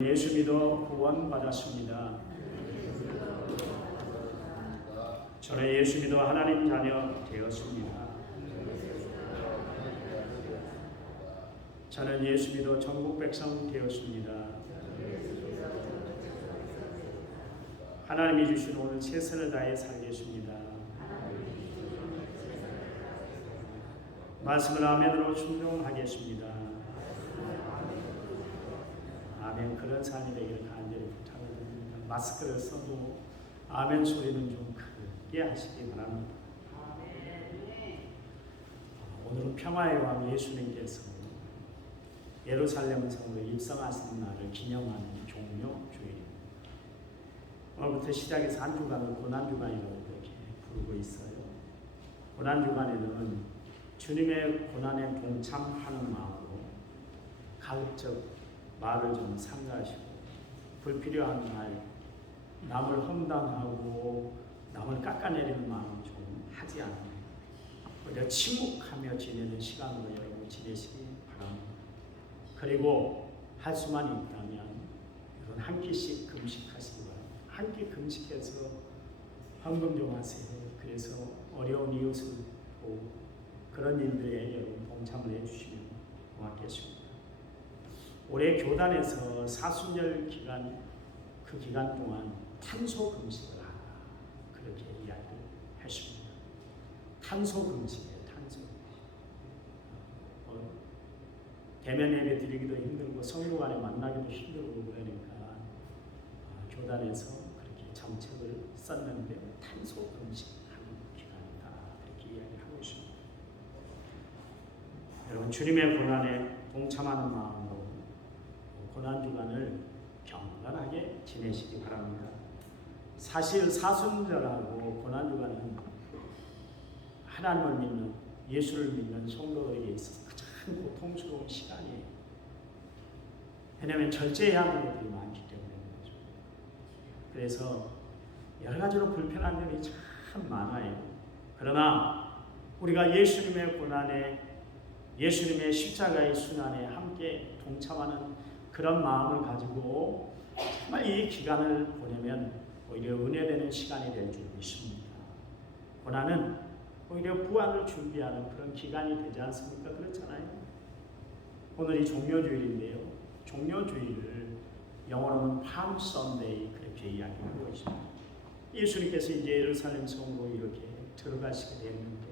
예수 믿어 구원받았습니다. 저는 예수 믿어 하나님 자녀 되었습니다. 저는 예수 믿어 천국 백성 되었습니다. 하나님이 주신 오늘 최선을 다해 살겠습니다. 말씀을 아멘으로 순종하겠습니다. 아멘. 그런 삶이 되기를 간절히 부탁을 드립니다. 마스크를 써도 아멘 소리는 좀 크게 하시기 바랍니다. 오늘은 평화의 왕 예수님께서 예루살렘 성으로 입성하시는 날을 기념하는 종료주일입니다. 오늘부터 시작해서 한 주간을 고난주간이라고 이렇게 부르고 있어요. 고난주간에는 주님의 고난에 동참하는 마음으로 가급적 말을 좀 삼가하시고 불필요한 말, 남을 험담하고 남을 깎아내리는 마음을 좀 하지 않고 오히려 침묵하며 지내는 시간으로 여러분 지내시기 바랍니다. 그리고 할 수만 있다면 여러분 한 끼씩 금식하시기 바랍니다. 한 끼 금식해서 헌금 좀 하세요. 그래서 어려운 이웃을 보고 그런 일들에 여러분 동참을 해주시면 고맙겠습니다. 올해 교단에서 사순절 기간, 그 기간 동안 탄소 금식을 하라 그렇게 이야기를 했습니다. 탄소 금식이에요. 탄소 대면 예배 드리기도 힘들고 성도 간에 만나기도 힘들고 그러니까 교단에서 그렇게 정책을 썼는데 탄소 금식하는 기간이다 그렇게 이야기를 하고 있습니다. 여러분 주님의 고난에 동참하는 마음으로 고난주간을 경건하게 지내시기 바랍니다. 사실 사순절하고 고난주간은 하나님을 믿는 예수를 믿는 성도들에게 있어서 가장 고통스러운 시간이에요. 왜냐하면 절제해야 하는 것들이 많기 때문에 그렇죠. 그래서 여러 가지로 불편한 점이 참 많아요. 그러나 우리가 예수님의 고난에 예수님의 십자가의 순환에 함께 동참하는 그런 마음을 가지고 정말 이 기간을 보내면 오히려 은혜되는 시간이 될 줄 믿습니다. 고난은 오히려 부활을 준비하는 그런 기간이 되지 않습니까? 그렇잖아요. 오늘이 종료주일인데요. 종료주일을 영어로는 팜 선데이 그렇게 이야기하고 있습니다. 예수님께서 이제 예루살렘 성으로 이렇게 들어가시게 됐는데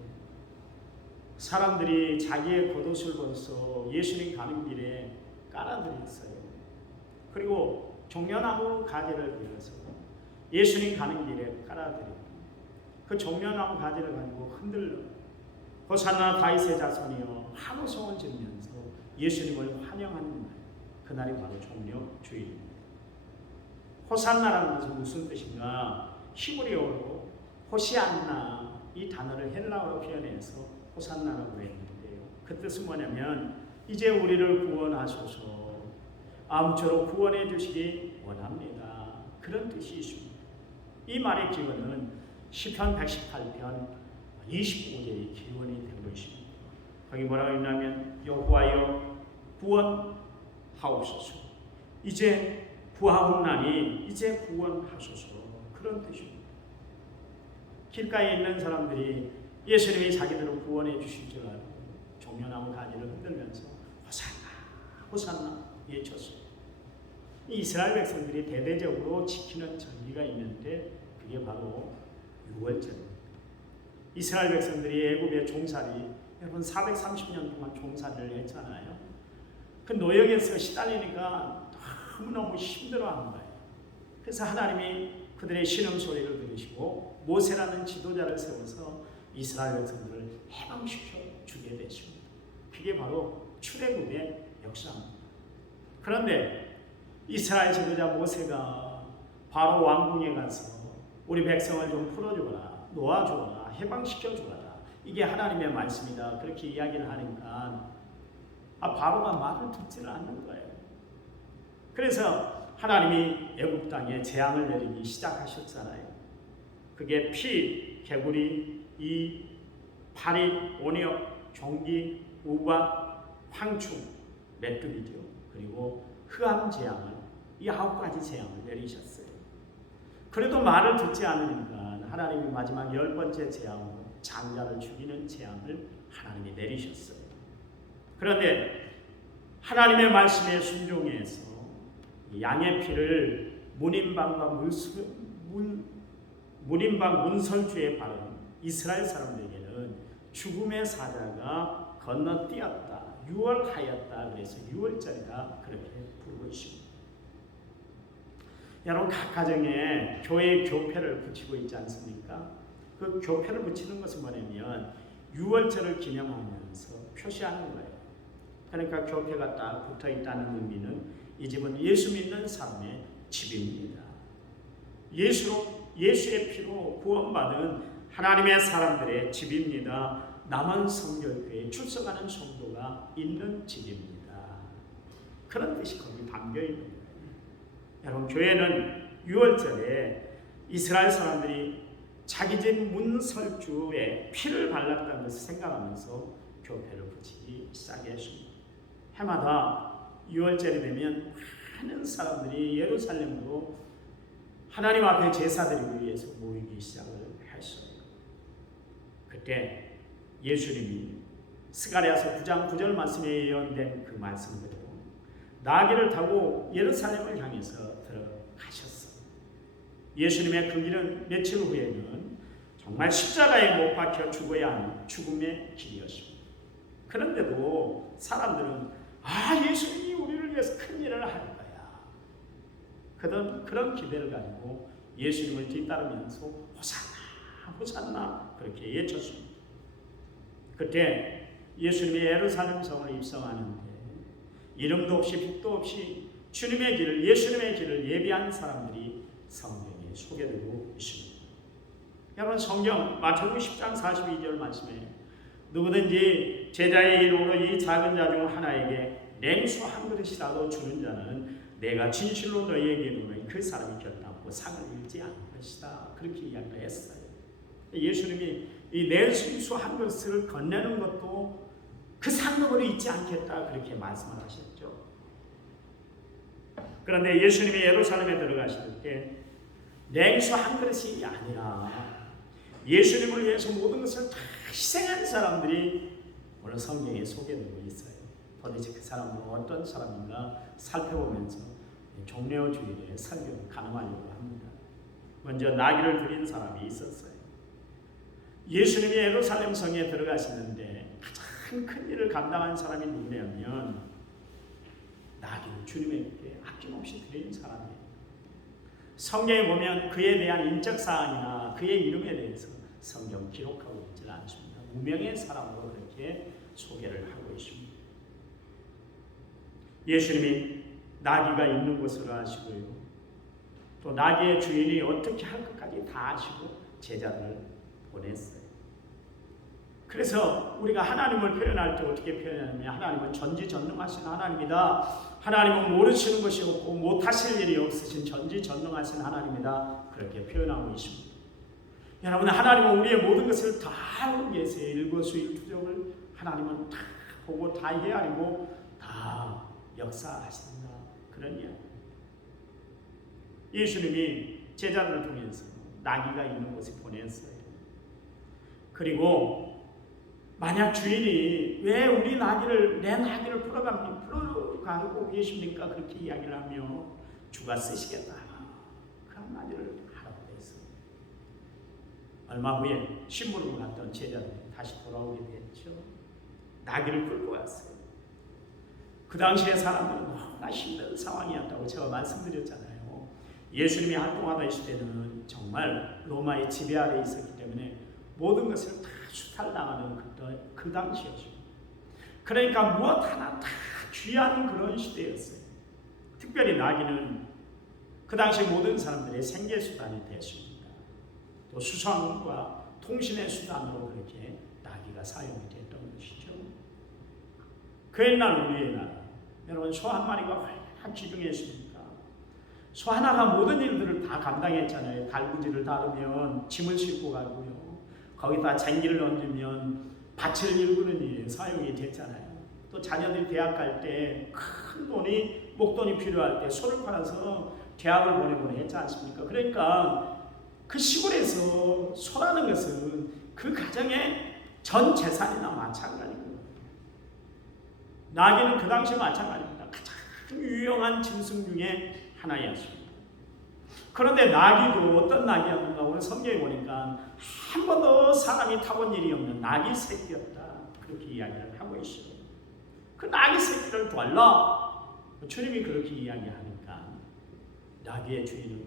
사람들이 자기의 겉옷을 벗어 예수님 가는 길에 깔아드렸어요. 그리고 종려나무 가지를 빌어서 예수님 가는 길에 깔아드리고 그 종려나무 가지를 가지고 흔들러 호산나 다윗의 자손이여 한호성을 지르면서 예수님을 환영하는 날, 그날이 바로 종려주일입니다. 호산나라는 것은 무슨 뜻인가? 히브리어로 호시안나 이 단어를 헬라어로 표현해서 호산나라고 했는데요. 그 뜻은 뭐냐면 이제 우리를 구원하소서 아무쪼록 구원해 주시기 원합니다. 그런 뜻이 있습니다. 이 말의 기원은 시편 118편 25절의 기원이 되고 있습니다. 거기 뭐라고 했냐면 여호와여 구원하옵소서. 이제 구하옵나니 이제 구원하소서. 그런 뜻입니다. 길가에 있는 사람들이 예수님이 자기들을 구원해 주실 줄 알고 종려나무 가지를 흔들면서 호산나 호산나 외쳤어요. 이스라엘 백성들이 대대적으로 지키는 절기가 있는데 그게 바로 유월절입니다. 이스라엘 백성들이 애굽의 종살이 여러분 430년 동안 종살이를 했잖아요. 그 노역에서 시달리니까 너무너무 힘들어하는 거예요. 그래서 하나님이 그들의 신음소리를 들으시고 모세라는 지도자를 세워서 이스라엘 백성들을 해방시켜 주게 되십니다. 그게 바로 출애굽의 역사입니다. 그런데 이스라엘 지도자 모세가 바로 왕궁에 가서 우리 백성을 좀 풀어주거라, 놓아주거라, 해방시켜주거라. 이게 하나님의 말씀이다. 그렇게 이야기를 하니까 바로가 말을 듣지를 않는 거예요. 그래서 하나님이 애굽 땅에 재앙을 내리기 시작하셨잖아요. 그게 피, 개구리, 이, 파리, 온역, 종기, 우박, 황충, 메뚜기죠. 그리고 흑암 재앙을 이 9가지 재앙을 내리셨어요. 그래도 말을 듣지 않으니까 하나님이 마지막 10번째 재앙으로 장자를 죽이는 재앙을 하나님이 내리셨어요. 그런데 하나님의 말씀에 순종해서 양의 피를 문인방 문설주에 바른 이스라엘 사람들에게는 죽음의 사자가 건너뛰었다, 유월하였다. 그래서 유월절이다 그렇게 부르고 있습니다. 여러분, 각 가정에 교회 교패를 붙이고 있지 않습니까? 그 교패를 붙이는 것은 뭐냐면 유월절을 기념하면서 표시하는 거예요. 그러니까 교패가 딱 붙어 있다는 의미는 이 집은 예수 믿는 사람의 집입니다. 예수의 피로 구원받은 하나님의 사람들의 집입니다. 남한 성결교회에 출석하는 성도가 있는 집입니다. 그런 뜻이 거기 담겨 있는 거예요. 여러분, 교회는 6월절에 이스라엘 사람들이 자기 집 문설주에 피를 발랐다는 것을 생각하면서 교패를 붙이기 시작했습니다. 해마다 6월절이 되면 많은 사람들이 예루살렘으로 하나님 앞에 제사드리기 위해서 모이기 시작을 했어요. 그때 예수님이 스가랴서 9장 9절 말씀에 예언된 그 말씀대로 나귀를 타고 예루살렘을 향해서 들어가셨어요. 예수님의 그 길은 며칠 후에는 정말 십자가에 못 박혀 죽어야 하는 죽음의 길이었습니다. 그런데도 사람들은 예수님이 우리를 위해서 큰 일을 할 거야. 그런 기대를 가지고 예수님을 뒤따르면서 호산나 호산나 그렇게 외쳤습니다. 그때 예수님이 예루살렘 성을 입성하는데 이름도 없이 빛도 없이 주님의 길을, 예수님의 길을 예비한 사람들이 성경에 소개되고 있습니다. 여러분, 성경 마태복음 10장 42절 말씀에 누구든지 제자의 이름으로 이 작은 자 중 하나에게 냉수 한 그릇이라도 주는 자는 내가 진실로 너희에게 이르노니 그 사람이 결단코 상을 잃지 않을 것이다. 그렇게 이야기를 했어요. 예수님이 이 냉수 한 그릇을 건네는 것도 그 상급으로 잊지 않겠다 그렇게 말씀을 하셨죠. 그런데 예수님이 예루살렘에 들어가실 때 냉수 한 그릇이 아니라 예수님을 위해서 모든 것을 다 희생한 사람들이 오늘 성경에 소개되고 있어요. 도대체 그 사람은 어떤 사람인가 살펴보면서 종려 주일에 설교를 가능하려고 합니다. 먼저 나귀를 드린 사람이 있었어요. 예수님이 예루살렘 성에 들어가시는데 가장 큰 일을 감당한 사람이 누구냐면 나귀를 주님에게 아낌없이 드린 사람이에요. 성경에 보면 그에 대한 인적사항이나 그의 이름에 대해서 성경 기록하고 있지 않습니다. 무명의 사람으로 그렇게 소개를 하고 있습니다. 예수님이 나귀가 있는 곳을 아시고요. 또 나귀의 주인이 어떻게 할 것까지 다 아시고 제자를 보냈어요. 그래서 우리가 하나님을 표현할 때 어떻게 표현하냐면 하나님은 전지전능하신 하나님이다. 하나님은 모르시는 것이 없고 못하실 일이 없으신 전지전능하신 하나님이다. 그렇게 표현하고 있습니다. 여러분, 하나님은 우리의 모든 것을 다 알고 계세요. 일거수일투족을 하나님은 다 보고 다 헤아리고 다 역사하신다. 그런 이야기. 예수님이 제자들을 통해서 나귀가 있는 곳에 보냈어요. 그리고 만약 주인이 왜 우리 나귀를 내 나귀를 풀어가고 계십니까? 그렇게 이야기를 하며 주가 쓰시겠다. 그런 나귀를 하라고 했어요. 얼마 후에 심부름을 갔던 제자들이 다시 돌아오게 됐죠. 나귀를 끌고 왔어요. 그 당시에 사람들은 너무나 힘든 상황이었다고 제가 말씀드렸잖아요. 예수님이 활동하다 있을 때는 정말 로마의 지배 아래에 있었기 때문에 모든 것을 다 수탈당하는 그 당시였습니다. 그러니까 무엇 하나 다 귀한 그런 시대였어요. 특별히 나귀는 그 당시 모든 사람들의 생계수단이 됐습니다. 또 수송과 통신의 수단으로 그렇게 나귀가 사용이 됐던 것이죠. 그 옛날 우리의 나라, 여러분, 소 한 마리가 얼마나 귀중했습니까? 소 하나가 모든 일들을 다 감당했잖아요. 달구지를 다루면 짐을 싣고 가고요. 거기다 쟁기를 얹으면 밭을 일구는 일에 사용이 됐잖아요. 또 자녀들이 대학 갈 때 큰 돈이 목돈이 필요할 때 소를 팔아서 대학을 보내곤 했지 않습니까? 그러니까 그 시골에서 소라는 것은 그 가정의 전 재산이나 마찬가지입니다. 나귀는 그 당시 마찬가지입니다. 가장 유용한 짐승 중에 하나였습니다. 그런데 나귀도 어떤 나귀였는가 오늘 성경에 보니까 한 번도 사람이 타본 일이 없는 나귀 새끼였다. 그렇게 이야기를 하고 있어요. 그 나귀 새끼를 달라 주님이 그렇게 이야기하니까 나귀의 주인은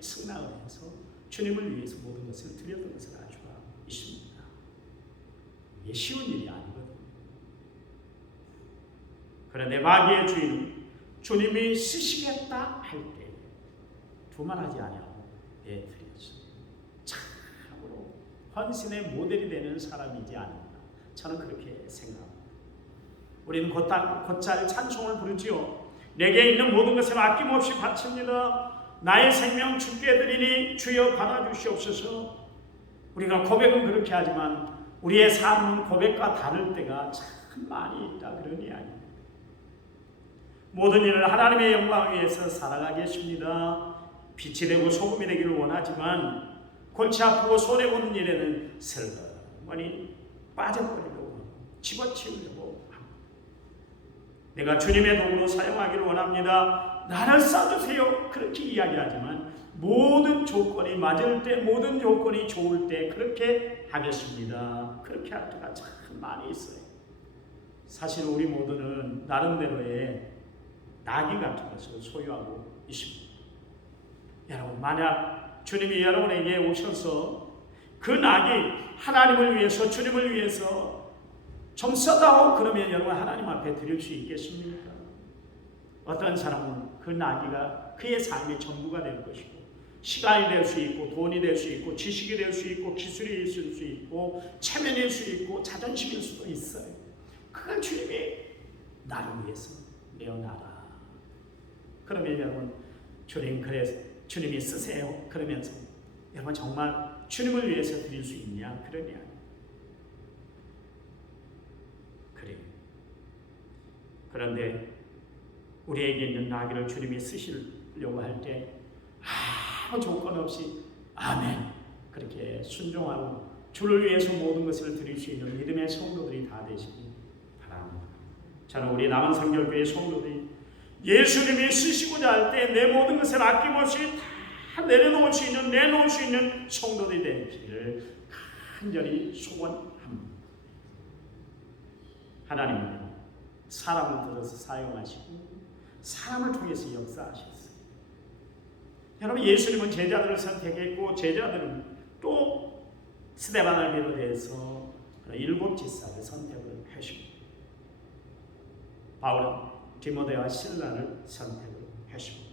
승낙을 해서 주님을 위해서 모든 것을 드렸던 것을 알 수가 있습니다. 이게 쉬운 일이 아니거든요. 그런데 마귀의 주인은 주님이 쓰시겠다 할 때 두말하지 아니하고 내드렸어요. 참으로 헌신의 모델이 되는 사람이지 않나 저는 그렇게 생각합니다. 우리는 곧잘 찬송을 부르지요. 내게 있는 모든 것을 아낌없이 바칩니다. 나의 생명 주께 드리니 주여 받아주시옵소서. 우리가 고백은 그렇게 하지만 우리의 삶은 고백과 다를 때가 참 많이 있다 그런 이야기입니다. 모든 일을 하나님의 영광을 위해서 살아가겠습니다. 빛이 되고 소금이 되기를 원하지만 골치 아프고 손해보는 일에는 슬그머니 빠져버리려고 집어치우려고 합니다. 내가 주님의 도구로 사용하기를 원합니다. 나를 써주세요. 그렇게 이야기하지만 모든 조건이 맞을 때 모든 조건이 좋을 때 그렇게 하겠습니다. 그렇게 할 때가 참 많이 있어요. 사실 우리 모두는 나름대로의 나귀 같은 것을 소유하고 있습니다. 여러분 만약 주님이 여러분에게 오셔서 그 낙이 하나님을 위해서 주님을 위해서 좀 써다오 그러면 여러분 하나님 앞에 드릴 수 있겠습니까? 어떤 사람은 그 나귀가 그의 삶의 전부가 될 것이고 시간이 될 수 있고 돈이 될 수 있고 지식이 될 수 있고 기술이 있을 수 있고 체면일 수 있고 자존심일 수도 있어요. 그걸 주님이 나를 위해서 내어놔라. 그러면 여러분 주님이 쓰세요. 그러면서 여러분 정말 주님을 위해서 드릴 수 있냐? 그러냐? 그래요. 그런데 우리에게 있는 나귀를 주님이 쓰시려고 할 때 아무 조건 없이 아멘 그렇게 순종하고 주를 위해서 모든 것을 드릴 수 있는 믿음의 성도들이 다 되시기 바랍니다. 저는 우리 남한성결교회 성도들이 예수님이 쓰시고자 할 때 내 모든 것을 아낌없이 다 내려놓을 수 있는 내놓을 수 있는 성도들이 되기를 간절히 소원합니다. 하나님은 사람을 들어서 사용하시고 사람을 통해서 역사하셨어요. 여러분 예수님은 제자들을 선택했고 제자들은 또 스데반을 비롯해서 7 지사를 선택을 하십니다. 바울은 디모데와 실라를 선택을 했습니다.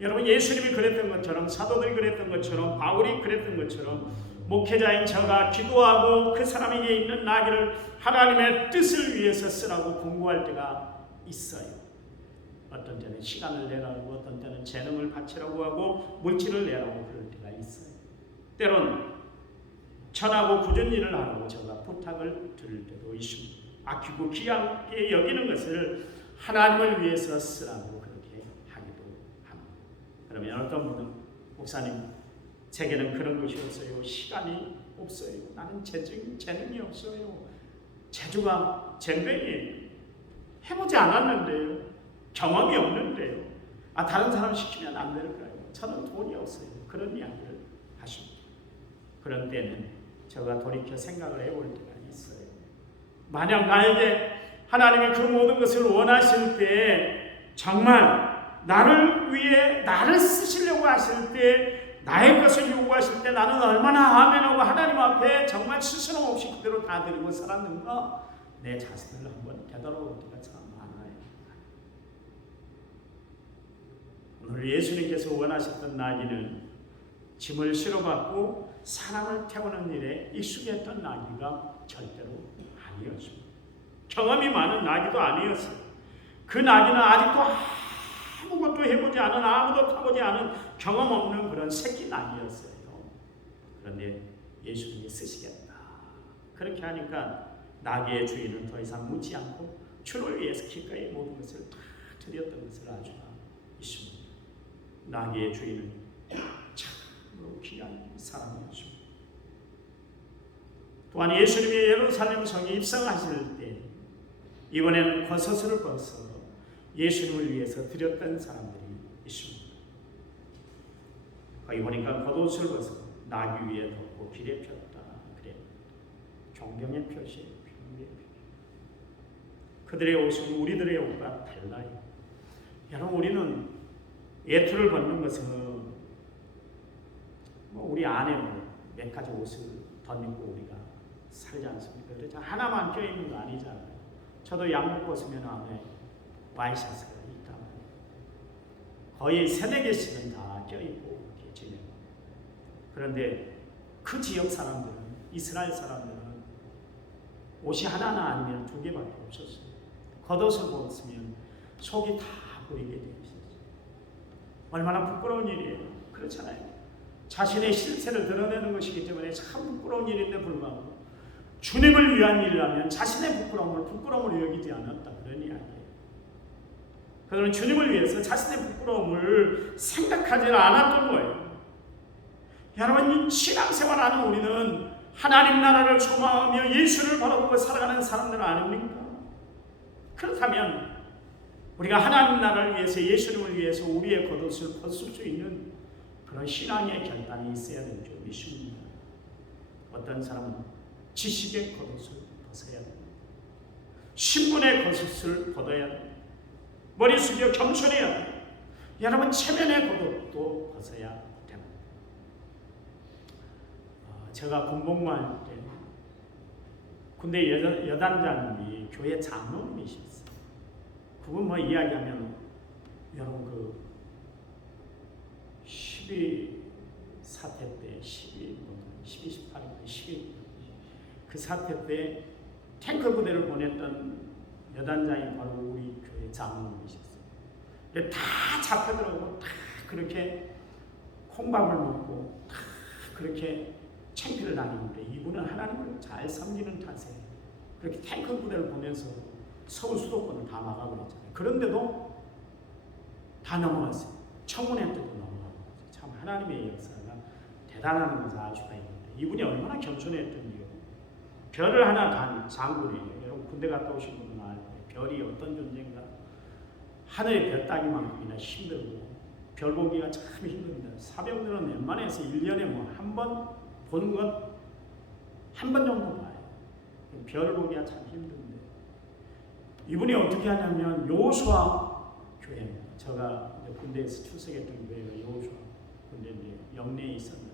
여러분 예수님이 그랬던 것처럼 사도들이 그랬던 것처럼 바울이 그랬던 것처럼 목회자인 저가 기도하고 그 사람에게 있는 나귀를 하나님의 뜻을 위해서 쓰라고 공부할 때가 있어요. 어떤 때는 시간을 내라고 어떤 때는 재능을 바치라고 하고 물질을 내라고 그럴 때가 있어요. 때론 천하고 굳은 일을 하라고 제가 부탁을 드릴 때도 있습니다. 아끼고 귀하게 여기는 것을 하나님을 위해서 쓰라고 그렇게 하기도 합니다. 그러면 어떤 분은 목사님 제게는 그런 것이 없어요. 시간이 없어요. 나는 재능이 없어요. 재주가 젬병이에요. 해보지 않았는데요. 경험이 없는데요. 다른 사람 시키면 안 될까요? 저는 돈이 없어요. 그런 이야기를 하십니다. 그런 때는 제가 돌이켜 생각을 해볼 때가 있어요. 만약 나에게 하나님이 그 모든 것을 원하실 때 정말 나를 위해 나를 쓰시려고 하실 때 나의 것을 요구하실 때 나는 얼마나 아멘하고 하나님 앞에 정말 스스럼 없이 그대로 다 드리고 살았는가 내 자신을 한번 되돌아볼 때가 참 많아요. 오늘 예수님께서 원하셨던 나귀는 짐을 실어받고 사람을 태우는 일에 익숙했던 나귀가 절대로 아니었습니다. 경험이 많은 나귀도 아니었어요. 그 나귀는 아직도 아무것도 해보지 않은 아무도 타보지 않은 경험 없는 그런 새끼 나귀였어요. 그런데 예수님이 쓰시겠다. 그렇게 하니까 나귀의 주인은 더 이상 묻지 않고 주를 위해서 기꺼이 모든 것을 다 드렸던 것을 알 수가 있습니다. 나귀의 주인은 참으로 귀한 사람이었습니다. 또한 예수님이 예루살렘 성에 입성하실 때 이번에는 겉옷을 벗어 예수님을 위해서 드렸던 사람들이 있습니다. 거기 보니까 겉옷을 벗어 나귀 위에 덮고 길에 폈다. 그래, 존경의 표시, 존경의 표시. 그들의 옷은 우리들의 옷과 달라요. 여러분, 우리는 외투를 벗는 것은 우리 안에 몇 가지 옷을 덧입고 우리가 살지 않습니까? 그렇죠? 하나만 껴있는 거 아니잖아요. 저도 양복 벗으면 안에 와이셔츠가 있단 말이에요. 거의 3-4개씩은 다 껴있고 이렇게 지내고. 그런데 그 지역 사람들은, 이스라엘 사람들은 옷이 하나나 아니면 2개밖에 없었어요. 겉옷을 벗으면 속이 다 보이게 되어 있었어요. 얼마나 부끄러운 일이에요. 그렇잖아요. 자신의 실체를 드러내는 것이기 때문에 참 부끄러운 일인데 불구하고 주님을 위한 일이라면 자신의 부끄러움을 여기지 않았다. 그런 이야기예요. 그들은 주님을 위해서 자신의 부끄러움을 생각하지 않았던 거예요. 여러분, 신앙생활하는 우리는 하나님 나라를 소망하며 예수를 바라보고 살아가는 사람들 아닙니까? 그렇다면 우리가 하나님 나라를 위해서, 예수님을 위해서 우리의 겉옷을 벗을 수 있는 그런 신앙의 결단이 있어야 될 줄 믿습니다. 어떤 사람은 지식의 겉옷을 벗어야 됩니다. 신분의 겉옷을 벗어야 됩니다. 머리 숙여 겸손해야 됩니다. 여러분, 체면의 겉옷도 벗어야 됩니다. 제가 군복무할 때 군대 여단장님이 교회 장로님이셨어요. 그분 뭐 이야기하면 여러분 그 12 사태 때 12, 18, 12 그 사태 때 탱크 부대를 보냈던 여단장이 바로 우리 교회 장로님이셨어요. 다 잡혀들어오고 다 그렇게 콩밥을 먹고 다 그렇게 창피를 당했는데 이분은 하나님을 잘 섬기는 탓에 그렇게 탱크 부대를 보내서 서울 수도권을 다 막아버렸잖아요. 그런데도 다 넘어갔어요. 청문회 때도 넘어가고. 참 하나님의 역사가 대단한 것을 알 수가 있는데 이분이 얼마나 겸손했던지요. 별을 하나 단 장군이에요. 여러분 군대 갔다 오신 분은 알 거예요. 별이 어떤 존재인가. 하늘의 별 따기만큼이나 힘들고 별 보기가 참 힘듭니다. 사병들은 웬만해서 1년에 뭐 한 번 보는 것 한 번 정도 봐요. 별 보기가 참 힘든데 이분이 어떻게 하냐면 여호수아 교회입니다. 제가 군대에서 출석했던 교회가 여호수아 군대인데 영내에 있었는데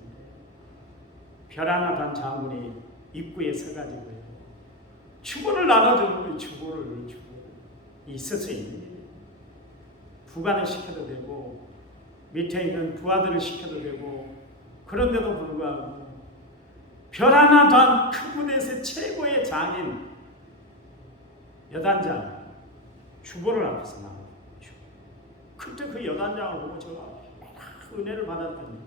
별 하나 단 장군이 입구에 서가지고요. 축구를 나눠주는 거예요. 축구를 있어서 있는 일이에요. 부관을 시켜도 되고 밑에 있는 부하들을 시켜도 되고 그런데도 불구하고 별 하나 단 큰 무대에서 최고의 장인 여단장 주보를 앞에서 나와요. 그때 그 여단장을 보고 제가 은혜를 받았더니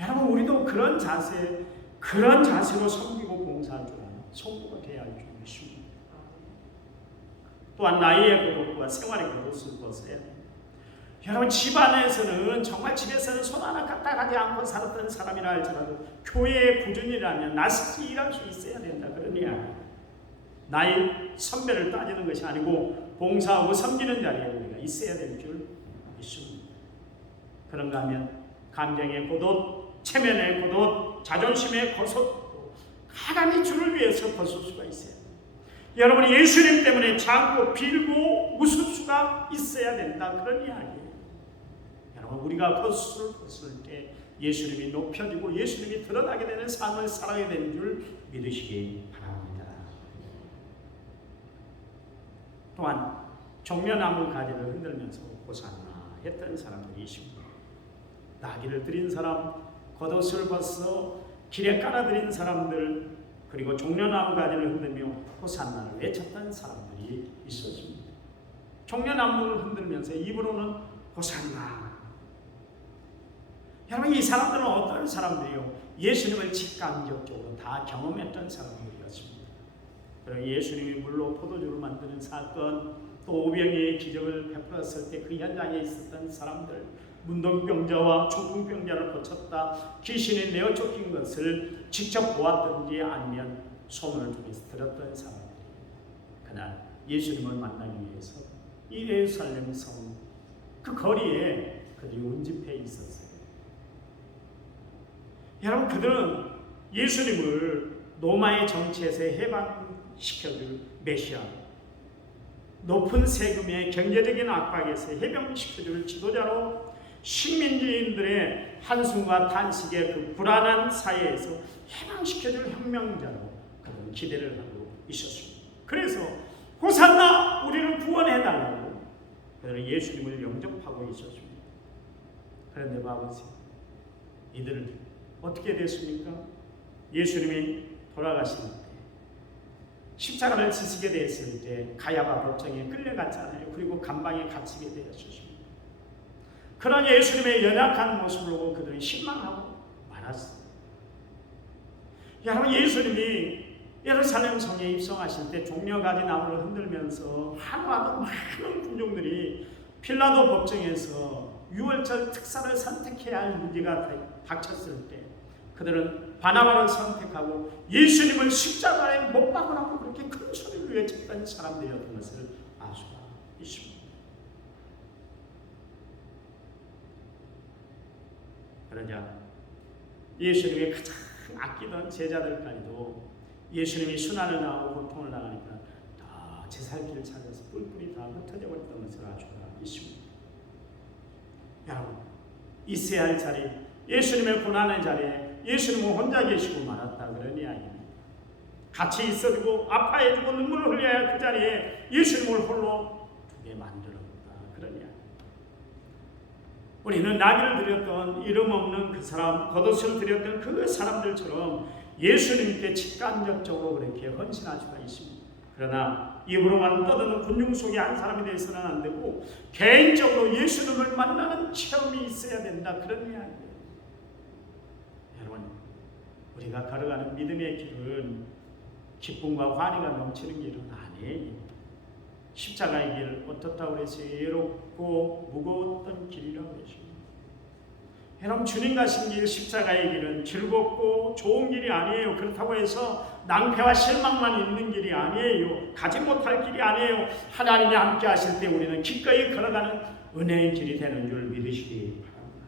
여러분 우리도 그런 자세, 그런 자세로 섬기고 봉사할 줄 아는 성도가 되어야 할 줄 믿습니다. 또한 나이의 겉옷과 생활의 겉옷을 벗어야 됩니다. 여러분 집안에서는 정말 집에서는 손 하나 까딱하지 않고 살았던 사람이라 할지라도 교회의 구준이라면 낯설게 일할 수 있어야 된다. 그러냐 나이 선배를 따지는 것이 아니고 봉사하고 섬기는 자리에 우리가 있어야 될 줄 믿습니다. 그런가 하면 감정의 겉옷, 체면의 겉옷, 자존심의 겉옷 하나님의 주를 위해서 벗을 수가 있어야 됩니다. 여러분이 예수님 때문에 참고 빌고 웃을 수가 있어야 된다. 그런 이야기예요. 여러분 우리가 겉옷을 벗을 때 예수님이 높여지고 예수님이 드러나게 되는 삶을 살아야 되는 줄 믿으시기 바랍니다. 또한 종려나무 가지를 흔들면서 호산나 했던 사람들이 있습니다. 나귀를 드린 사람, 겉옷을 벗어 길에 깔아드린 사람들, 그리고 종려나무 가지를 흔들며 호산나를 외쳤던 사람들이 있었습니다. 종려나무를 흔들면서 입으로는 호산나. 여러분 이 사람들은 어떤 사람들이요? 예수님을 직간접적으로 다 경험했던 사람들이었습니다. 그리고 예수님이 물로 포도주를 만드는 사건, 또 오병이의 기적을 베풀었을 때 그 현장에 있었던 사람들, 문둥병자와 중풍병자를 고쳤다, 귀신이 내어 쫓긴 것을 직접 보았든지 아니면 소문을 통해서 들었던 사람들이 그날 예수님을 만나기 위해서 이 예루살렘 성 그 거리에 그들이 운집해 있었어요. 여러분, 그들은 예수님을 로마의 정치에서 해방시켜줄 메시아, 높은 세금의 경제적인 압박에서 해방시켜줄 지도자로 식민지인들의 한숨과 탄식의 그 불안한 사회에서 해방시켜줄 혁명자로 그들은 기대를 하고 있었습니다. 그래서 호산나, 우리를 구원해달라고 그들은 예수님을 영접하고 있었습니다. 그런데 봐보세요. 이들은 어떻게 됐습니까? 예수님이 돌아가실 때, 십자가를 지시게 됐을 때 가야바 법정에 끌려갔잖아요. 그리고 감방에 갇히게 되었습니다. 그런 예수님의 연약한 모습을 보고 그들은 실망하고 말았어요. 여러분, 예수님이 예루살렘 성에 입성하실 때 종려가지 나무를 흔들면서 한화도 많은 군중들이 필라도 법정에서 유월절 특사를 선택해야 할 문제가 닥쳤을 때 그들은 바나바를 선택하고 예수님을 십자가에 못 박으라고 그렇게 큰 소리를 외쳤던 사람들이었던 것을 알 수가 있습니다. 그러자 예수님의 가장 아끼던 제자들까지도 예수님이 순환을 당하고 고통을 당하니까 다 제 살 길을 찾아서 뿔뿔이 다 흩어져 버렸던 것을 알 수가 있습니다. 여러분, 있어야 할 자리, 예수님의 고난의 자리에 예수님은 혼자 계시고 말았다, 그런 이야기입니다. 같이 있어주고 아파해주고 눈물을 흘려야 할 그 자리에 예수님을 홀로 두게 만들었다, 그런 이야기. 우리는 나귀를 드렸던 이름 없는 그 사람, 겉옷을 드렸던 그 사람들처럼 예수님께 직간접적으로 그렇게 헌신할 수가 있습니다. 그러나 입으로만 떠드는 군중 속에 한 사람이 되어서는 안 되고 개인적으로 예수님을 만나는 체험이 있어야 된다, 그런 이야기예요. 여러분, 우리가 걸어가는 믿음의 길은 기쁨과 환희가 넘치는 길은 아니에요. 십자가의 길, 어떻다고 그래서 외롭고 무거웠던 길이라고 그러십니다. 여러분, 주님 가신 길, 십자가의 길은 즐겁고 좋은 길이 아니에요. 그렇다고 해서 낭패와 실망만 있는 길이 아니에요. 가지 못할 길이 아니에요. 하나님이 함께 하실 때 우리는 기꺼이 걸어가는 은혜의 길이 되는 줄 믿으시기 바랍니다.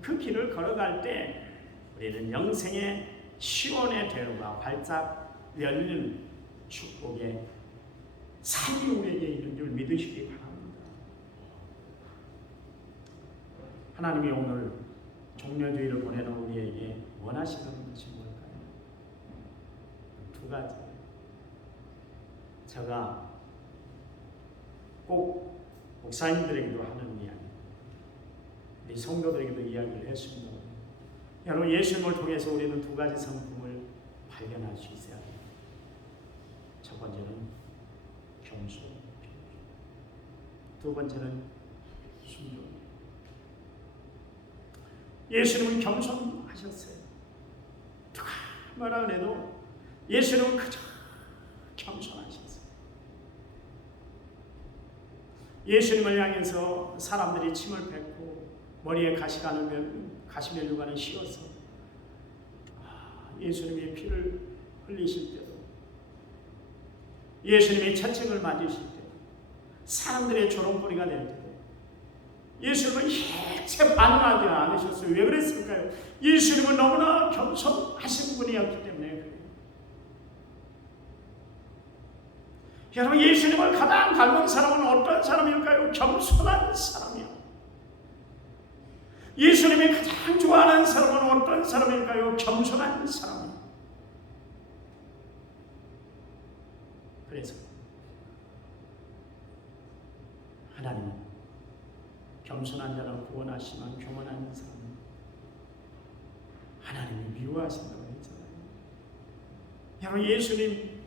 그 길을 걸어갈 때 우리는 영생의 시온의 대로가 활짝 열리는 축복의 삶이 우리에게 있는 줄 믿으시기 바랍니다. 하나님이 오늘 종려주의를 보내는 우리에게 원하시는 것이 뭘까요? 두 가지. 제가 꼭 목사님들에게도 하는 이야기, 우리 성도들에게도 이야기를 했습니다. 여러분, 예수님을 통해서 우리는 두 가지 성품을 발견할 수 있어야 합니다. 첫 번째는 겸손, 두 번째는 순종. 예수님은 겸손하셨어요. 누가 뭐라 그래도 예수님은 그저 겸손하셨어요. 예수님을 향해서 사람들이 침을 뱉고 머리에 가시면류관을 씌워서 예수님의 피를 흘리실 때도, 예수님의 채찍을 맞으실 때도, 사람들의 조롱거리가 될 때도 예수님은 일체 반응하지 않으셨어요. 왜 그랬을까요? 예수님은 너무나 겸손하신 분이었기 때문에 그래요. 여러분, 예수님을 가장 닮은 사람은 어떤 사람일까요? 겸손한 사람이요. 예수님이 가장 좋아하는 사람은 어떤 사람일까요? 겸손한 사람이요. 그래서 하나님은 겸손한 자를 구원하시면 교만한 사람은 하나님이 미워하신다고 했잖아요. 여러분, 예수님,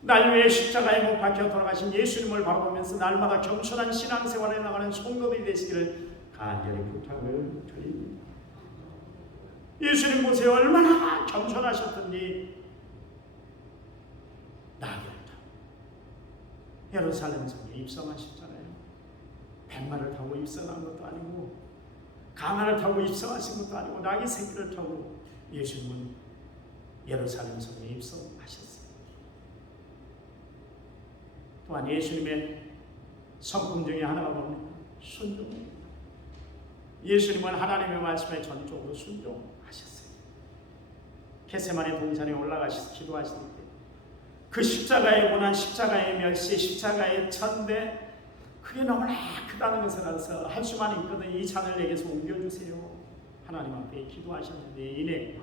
날 위해 십자가에 못 박혀 돌아가신 예수님을 바라보면서 날마다 겸손한 신앙생활에 나가는 성도들이 되시기를 간절히 부탁을 드립니다. 예수님 보세요. 얼마나 겸손하셨던지 나귀를 타고 예루살렘 성에 입성하셨잖아요. 백마를 타고 입성한 것도 아니고 가마를 타고 입성하신 것도 아니고 나귀 새끼를 타고 예수님은 예루살렘 성에 입성하셨어요. 또한 예수님의 성품 중에 하나가 뭡니까? 순종입니다. 예수님은 하나님의 말씀에 전적으로 순종하셨어요. 겟세마네 동산에 올라가셔서 기도하실 때 그 십자가의 고난, 십자가의 멸시, 십자가의 천대 그게 너무나 크다는 것을 알아서 할 수만 있거든 이 잔을 내게서 옮겨주세요. 하나님 앞에 기도하셨는데 이내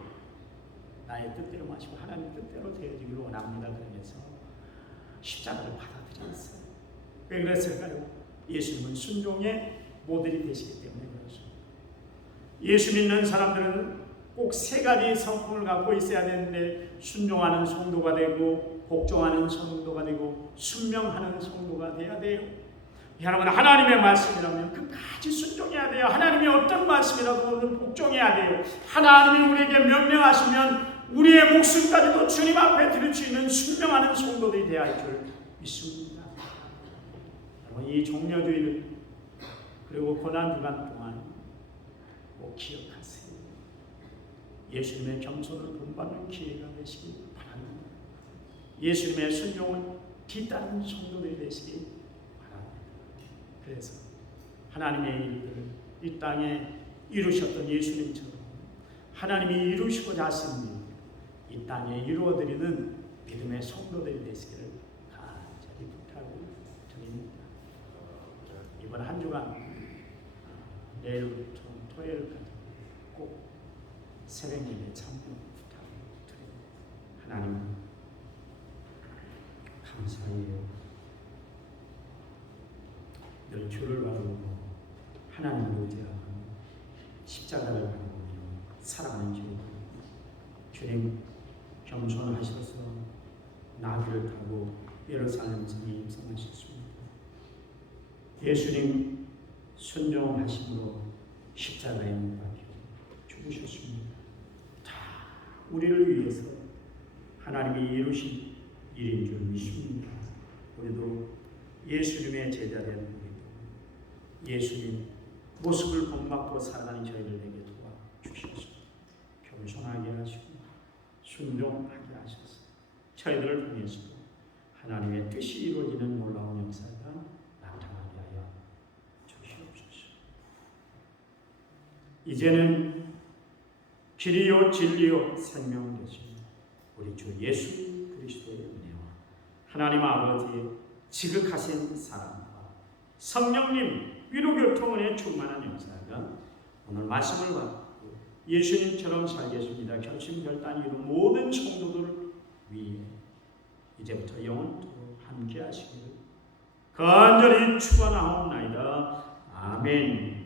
나의 뜻대로 마시고 하나님 뜻대로 되어지기를 원합니다. 그러면서 십자가를 받아들였어요. 왜 그랬을까요? 예수님은 순종의 모델이 되시기 때문에 그렇습니다. 예수 믿는 사람들은 꼭 세 가지 성품을 갖고 있어야 되는데 순종하는 성도가 되고 복종하는 성도가 되고 순명하는 성도가 돼야 돼요. 여러분 하나님의 말씀이라면 끝까지 순종해야 돼요. 하나님이 어떤 말씀이라도 오늘 복종해야 돼요. 하나님이 우리에게 명령하시면 우리의 목숨까지도 주님 앞에 드릴 수 있는 순명하는 성도들이 되어야 할 줄 믿습니다. 여러분 이 종려주일 그리고 고난주간 동안 꼭 기억하세요. 예수님의 겸손을 본받는 기회가 되시기 바랍니다. 예수님의 순종을 뒤따르는 성도들이 되시기 바랍니다. 그래서 하나님의 일들을 이 땅에 이루셨던 예수님처럼 하나님이 이루시고자 하신 일, 이 땅에 이루어드리는 믿음의 성도들이 되시기를 간절히 부탁을 드립니다. 이번 한 주간 내일부터 토요일까지 꼭 새벽 예배 참여 부탁드립니다. 하나님 감사해요. 늘 주를 바라보고 하나님을 의지하고 십자가를 바라보며 살아가는 주님 겸손하셔서 나귀를 타고 예루살렘 성에 입성하셨습니다. 예수님 순종하심으로 십자가에 못 박혀 죽으셨습니다. 다 우리를 위해서 하나님이 이루신 일인 줄 믿습니다. 우리도 예수님의 제자된 우리도 예수님 모습을 본받고 살아가는 저희들에게 도와주셔서 겸손하게 하시고 순종하게 하셔서 저희들을 통해서 하나님의 뜻이 이루어지는 놀라운 역사가 나타나게 하여 주시옵소서. 이제는 길이요 진리요 생명 되신 우리 주 예수 그리스도의 은혜와 하나님 아버지의 지극하신 사랑과 성령님 위로교통은혜 충만한 역사가 오늘 말씀을 받고 예수님처럼 살겠습니다. 결심결단이 이룬 모든 성도들 위에 이제부터 영원토록 함께 하시기를 간절히 축원하옵나이다. 아멘.